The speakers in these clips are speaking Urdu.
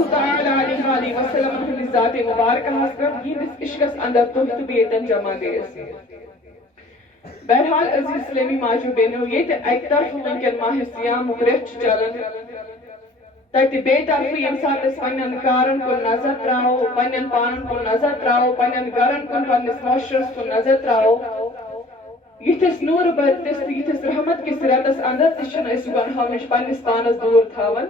اللہ تعالی علیہ وآلہ وسلم ہندس ذات مبارکہ حسرت یہندس عشقس اندر تحت بیتن جمع گیس. بہرحال عزیز اسلامی ماجو بینو یہ اک طرف ونکن ماہ سیام ریت چلان تتہ بے طرف یم سات اس پنن کارن کن نظر تراو پنن پانن کن نظر تراو پنن گرن کن پنس معاشرس کن نظر تراو یتھس نور برتس یتھس رحمت کس رتس اندر تشن اس گناہو نش پنس پانس دور تھاون.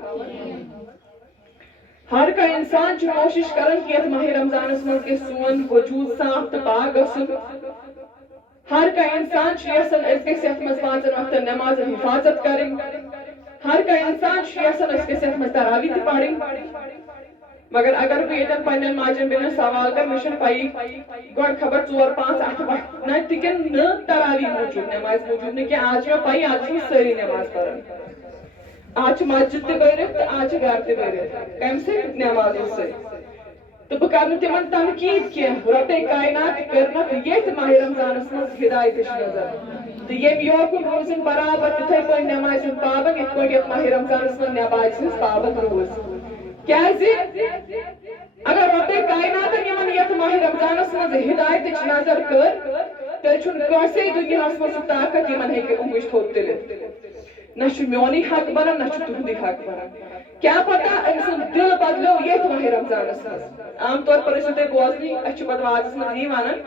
ہر کا انسان چھ کوشش کرن کہ ماہ رمضانس مز گژھِ سون وجود صاف تو پاک گژھن. ہر کا انسان چھ یژھان أسۍ گژھِ یتھ مز پانژن وقتن نماز حفاظت کرن. ہر کا انسان چھ یژھان أسۍ گژھِ یتھ مز تراویح تہ پرن. مگر اگر بہ یتن پنن ماجن بیٚنٮ۪ن سوال کر مےٚ چھنہٕ پیی گۄڈٕ خبر 4-5 8 وقت نہ تکن نہ تراویح موجود نماز موجود نہ کینٛہہ. آز چھ مےٚ پیی آز چھنہٕ سٲری نماز پران. آج چھ مسجد تہ بٔرِتھ تہٕ آز چھ گھر تہ بٔرِتھ کمہِ سۭتۍ نمازو سۭتۍ. تو بہ کرٕ نہٕ تمن تنقید کینٛہہ. رۄبے کائنات کٔرنکھ ییٚتھۍ ماہ رمضانس منٛز ہدایتٕچ نظر تہٕ ییٚمۍ یوکُن روزٕنۍ برابر تِتھے پٲٹھۍ نمازِ ہُنٛد پابنٛد یِتھ پٲٹھۍ یتھ ماہ رمضانس منٛز نمازِ ہٕنٛز پابنٛد روز. کیازِ اگر رۄبے کائناتن یمن یتھ ماہ رمضانس منٛز ہدایتٕچ نظر کٔر تیٚلہِ چھُنہٕ کٲنٛسے دُنیاہس منٛز سُہ طاقت یمن ہیٚکہِ اُمٕچ تھوٚد تُلِتھ. نہ چھُ میونٕے حق بنان نہ چھُ تُہُنٛدُے حق بنان. کیا پتہ أمۍ سُنٛد دل بدلیو یتھ ماہ رمضانس منٛز. عام طور پر ٲسِو تُہۍ بوزنٕے أسۍ چھِ پتہٕ وازس منٛز یی ونان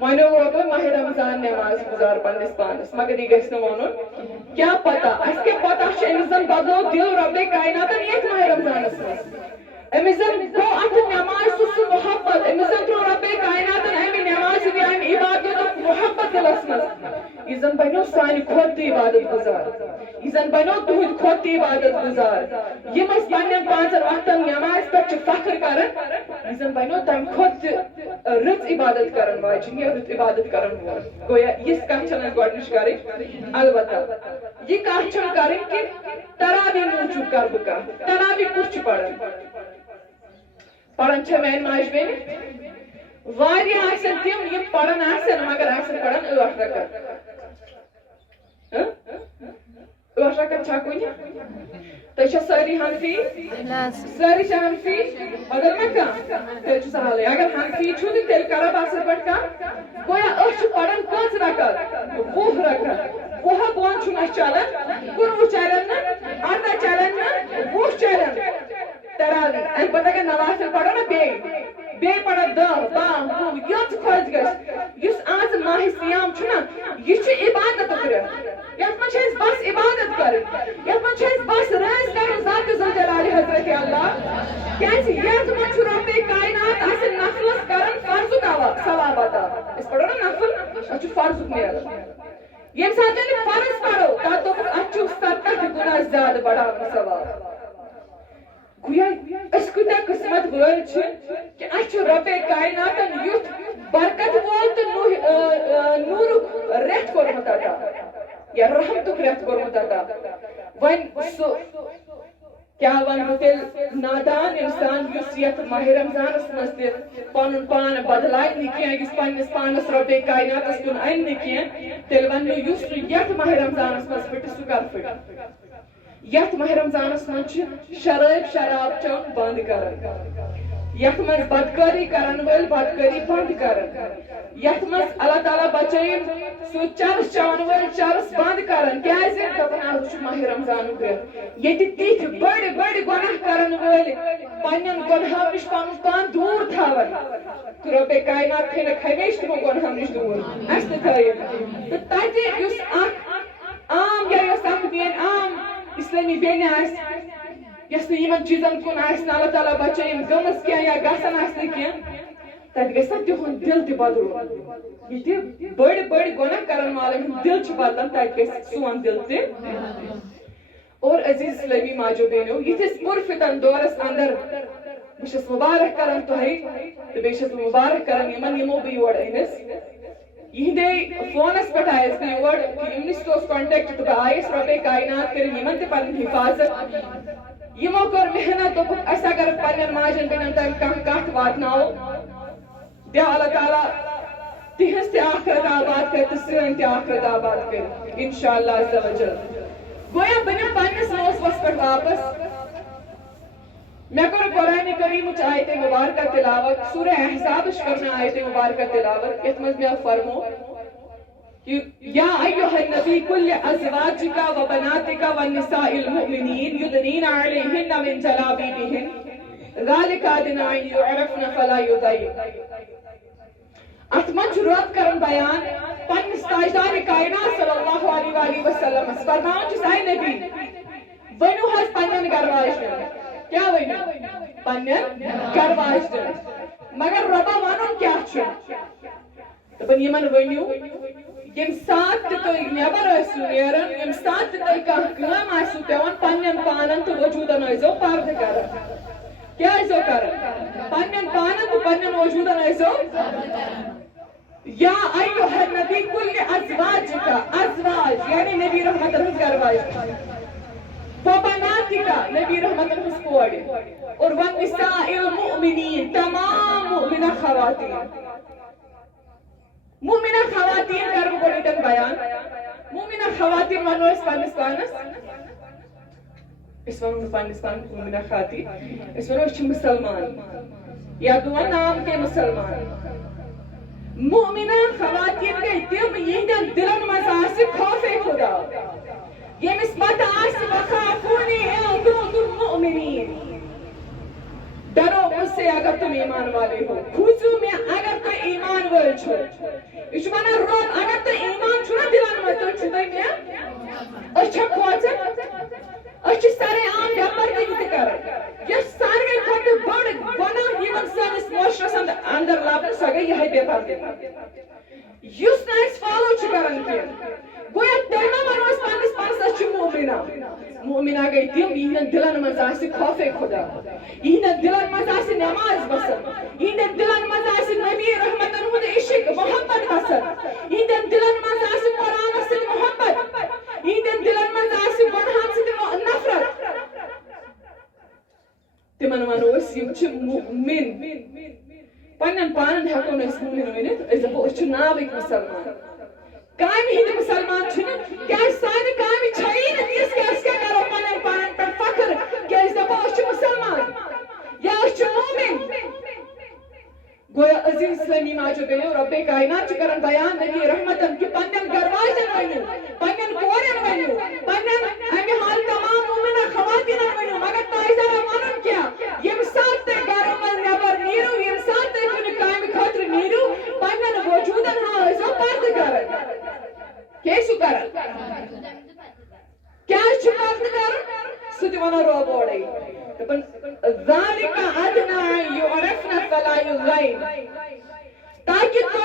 وۄنۍ ووت ماہ رمضان نماز گزار پننس پانس مگر یہ گژھِ نہٕ ونُن. کیا پتہ اسہِ کیٛاہ پتہ چھُ أمِس زن بدلو دل رۄبے کائناتن یتھ ماہ رمضانس منٛز. أمِس زن گوٚو اتھ نماز سُہ محبت. أمِس زن ترٛوو رۄبے کائناتن امہِ نمازِ بیٚیہِ امہِ عبادتُک محبت دلس منٛز. یہِ زن بنیو سانہِ کھۄتہٕ تہِ عبادت گزار. یہ زن بنو تہنٛدِ کھۄتہٕ تہِ عبادت گزار. یم أسۍ پننٮ۪ن 5 وقتن نماز پٮ۪ٹھ چھِ فخر کران یہ زن بنو تمہِ کھۄتہٕ تہِ رٕژ عبادت کرن واجِنۍ یا رٕژ عبادت کرن وول. گویا یِژھ کتھ چھنہٕ گۄڈنِچ کرٕنۍ. البتہ یہ کتھ چھنہٕ کرٕنۍ کہِ تراویح موٗجوٗب کرٕ بہٕ کتھ. تراویح کُس چھُ پران. پران چھےٚ میانہِ ماجہِ بیٚنہِ واریاہ آسن تِم یِم پران آسن مگر آسن پران 8 رکعت. 8 رکعت چھا کُنہِ. تُہۍ چھا سٲری حنفی. سٲری چھا حنفی. بدل ما کانٛہہ تیٚلہِ چھُ سہلٕے. اگر حنفی چھُو تہٕ تیٚلہِ کرو بہٕ اصل پٲٹھۍ کتھ. گویا أسۍ چھِ پران کٔژ رکعت 20 رکعت. 20 بۄن چھُنہٕ اَسہِ چلان. 19 چلن نہٕ 18 چلن نہٕ 20 چلن. تراویح امہِ پتہٕ اگر نوافل پرو نا بیٚیہِ پرو 10 12 یٔژ خۄش گژھِ. یُس آز ماہ سیام چھُ نا یہِ چھُ عبادتُک رٮ۪تھ یتھ منٛز چھِ أسۍ بس عبادت کرٕنۍ. یتھ منٛز چھِ أسۍ بس رٲضۍ کرُن ذات ذوالجلالِ حضرت اللہ. کیازِ یتھ منٛز چھُ رۄبے کائنات اسہِ نفلس کران فرضُک ثواب عطا. أسۍ پرو نا نفل اَتھ چھُ فرضُک نیران. ییٚمہِ ساتہٕ أسۍ فرض پرو تتھ دوٚپُکھ اتھ چھُ 70 گُنا زیادٕ بڑاوان ثواب. گویا أسۍ کۭتیاہ قسمت وٲلۍ چھِ کہِ اَسہِ چھُ رۄبے کائناتن یُتھ برکت وول تہٕ نوٗرُک رٮ۪تھ کوٚرمُت عطا یا رحمتُک رٮ۪تھ کوٚرمُت عطا. وۄنۍ سُہ کیٛاہ ونہٕ بہٕ تیٚلہِ نادان اِنسان یُس یتھ ماہ رمضانس منٛز تہِ پنُن پان بدلایہِ نہٕ کینٛہہ یُس پننِس پانس رۄبے کائناتس کُن اَنہِ نہٕ کینٛہہ تیٚلہِ ونہٕ یُس نہٕ یتھ ماہ رمضانس منٛز پھٕٹہِ سُہ کر پھٕٹہِ. یتھ ماہ رمضانس منٛز چھِ شرٲب شراب چٮ۪وُن بنٛد کران. یتھ منٛز بدکٲری کرن وٲلۍ بدکٲری بنٛد کران. یتھ منٛز اللہ تعالیٰ بچٲیِن سُہ چرس چٮ۪وان وٲلۍ چرس بنٛد کران. کیازِ دپان آز چھُ ماہ رمضانُک رٮ۪تھ. ییٚتہِ تِتھۍ بٔڑۍ بٔڑۍ گۄناہ کرن وٲلۍ پننٮ۪ن گۄنہو نِش پنُن پان دوٗر تھاون تہٕ رۄبے کائنات تھٲینکھ ہمیشہِ تِمن گۄنہو نِش دوٗر. اسہِ تہِ تھٲیِن. تہٕ تتہِ یُس اکھ عام یا یۄس اکھ میٲنۍ عام اسلٲمی بیٚنہِ آسہِ یۄس نہٕ یِمن چیٖزن کُن آسہِ نہٕ اللہ تعالیٰ بچٲیِن گٔمٕژ کینٛہہ یا گژھان آسہِ نہٕ کینٛہہ تتہِ گژھِ نا تِہُنٛد دل تہِ بدلُن. ییٚتہِ بٔڑۍ بٔڑۍ گۄناہ کرن والٮ۪ن ہُنٛد دل چھُ بدلان تتہِ گژھِ سون دل تہِ. اور عزیز اسلٲمی ماجو بیٚنیو یِتھِس پُرفتن دورس اندر بہٕ چھَس مُبارک کران تۄہہِ تہٕ بیٚیہِ چھَس بہٕ مُبارک کران یِمن یِمو بہٕ یور أنِس. یِہنٛدے فونس پٮ۪ٹھ آیس بہٕ یور یِم نِش تہِ اوس کانٹیکٹ تہٕ بہٕ آیس رۄبے کائنات کٔرِن یِمن تہِ پنٕنۍ حفاظت. یِمو کٔر محنت دوٚپُکھ أسۍ اگر پننٮ۪ن ماجن بیٚنٮ۪ن تام کانٛہہ کتھ واتناوو دِیو اللہ تعالیٰ تِہنٛز تہِ آخرت آباد کٔرِ تہٕ سٲنۍ تہِ آخرت آباد کٔرِ انشاءاللہ عز وجل. گویا بہٕ نِمہٕ پننِس موضوعس پٮ۪ٹھ واپس. میں کر قرآن کریم آیت مبارکہ تلاوت سورہ احزاب کرنا آیت مبارکہ تلاوت اس میں فرمو یا ایھا النبی کل ازواجک و بناتک والنساء المؤمنین یدنین علیہن من جلابیبہن ذالک ادنی ان یعرفن فلا یضین. اتمن رب کرن بیان پنس تاجدار کائنات صلی اللہ علیہ وآلہ وسلم فرمان چھ اے نبی ونو حس پنن گرواجن کیا ونو پنن گرواجن مگر رب ونن کیا چھ دپن یمن ونو یم سات تو نیبر ٲسِو نیران یم سات تو کانٛہہ کٲم آسِو پیوان پنن پانن تو وجودن ٲسۍزیو پردٕ کران کیا ٲسۍزیو کران پنن پانن تو پنن وجودن ٲسۍزیو یا ایھا النبی کل ازواجک ازواج یعنی نبی رحمت ہنٛز گرواج وبناتک نبی رحمت ہنٛز کورِ اور والنساء المؤمنین تمام مؤمنہ خواتین مومنہ خواتین کر گوڑیٹن بیان مومنہ خواتین ونو اس پانس پانس اس ونو پانس پانس مومنہ خواتین اس ونو اس مسلمان یا دو نام کے مسلمان مومنہ خواتین گئی تم یہدن دلن مزاسی خوف خدا یمس مت آس وخافونی ان کنتم مؤمنین ڈرو مجھ سے اگر تم ایمان والے ہو کھوزو میں اگر تو ایمان وال چھو اس مانا روب اگر تو ایمان چھو نا دلان میں تو چھو دائی میں اچھا کھوزن اچھا سارے عام گپر گئی کر یہ سارے کھوتے بڑ گناہ یمن سانس معاشرس اندر لابن سگے یہ بے پردے یس نا اس فالو چھ کرن کی گویا تینا منوس پانس پانس اچھی مومنہ گئی تم یہ دلن مزاسی خوف خدا یہ دلن مزاسی نماز بسن یہ دلن مزاسی نبی رحمتن ہند عشق محبت بسن یہ دلن مزاسی قرآن سے محبت یہ دلن مزاسی گناہن سے نفرت تمن ونوس یم چھ مومن پنن پانن ہیکو اس مومن ونت اس دپو اس چھ ناوک مسلمان کام ہند مسلمان چھن کیا سانہ کام چھئی نہ تیس کیا کرو پنن پانن پر فخر کیا اس دپو اس چھ مسلمان یا اس چھ مومن گویا عزیز اسلامی ماجو گئے رب کائنات چھ کرن بیان نبی رحمتن کہ پنن گرواجن ونیو پنن کورن ونیو پنن امی حال تمام مومنہ خواتین ونیو مگر تاجدار ونن کیا یم سات تے گرم نبر نیرو یم سات تے کن کام خاطر نیرو پنن وجودن ہا ایسا پرد کرن کیسو کرن کیا چھ پرد کرن ستی ونا رو بوڑی ذالک ادنا یعرفن فلا یضین تاکہ تو